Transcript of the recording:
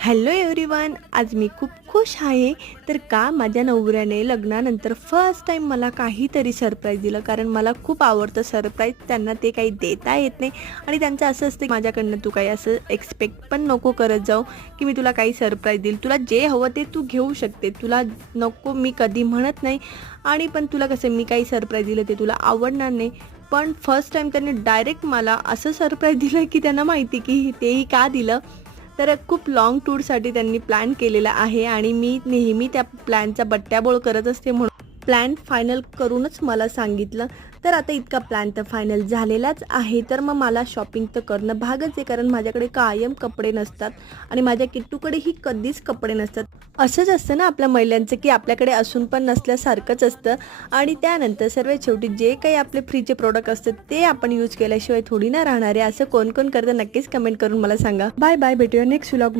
Hello everyone, आज मी खूप खुश आहे. तर का माझ्या नवऱ्याने लग्नानंतर फर्स्ट टाईम मला काहीतरी सरप्राईज दिलं. कारण मला खूप आवडतं सरप्राईज. त्यांना ते काही देता येत नाही आणि त्यांचं असं असतं की माझ्याकडनं तू काही असं एक्सपेक्ट पण नको करत जाऊ की मी तुला काही सरप्राईज देईल. तुला जे हवं ते तू घेऊ शकते, तुला नको मी कधी म्हणत नाही. आणि पण तुला कसं मी काही सरप्राईज दिलं ते तुला आवडणार नाही. पण फर्स्ट टाईम त्यांनी डायरेक्ट मला असं सरप्राईज दिलं की त्यांना माहिती की तेही का दिलं. तर खूप लाँग टूरसाठी त्यांनी प्लॅन केलेला आहे आणि मी नेहमी त्या प्लॅनचा बट्ट्याबोळ करत असते, म्हणून प्लॅन फायनल करूनच मला सांगितलं. तर आता इतका प्लॅन तर फायनल झालेलाच आहे. तर मग मला शॉपिंग तर करणं भागच आहे, कारण माझ्याकडे कायम कपडे नसतात आणि माझ्या किट्टूकडेही कधीच कपडे नसतात. असंच असतं ना आपल्या महिलांचं, की आपल्याकडे असून पण नसल्यासारखंच असतं. आणि त्यानंतर सर्वात शेवटी जे काही आपले फ्रीचे प्रोडक्ट असतात ते आपण यूज केल्याशिवाय थोडी ना राहणार आहे. असं कोण कोण करतं नक्कीच कमेंट करून मला सांगा. बाय बाय, भेटूया नेक्स्ट व्लॉगमध्ये.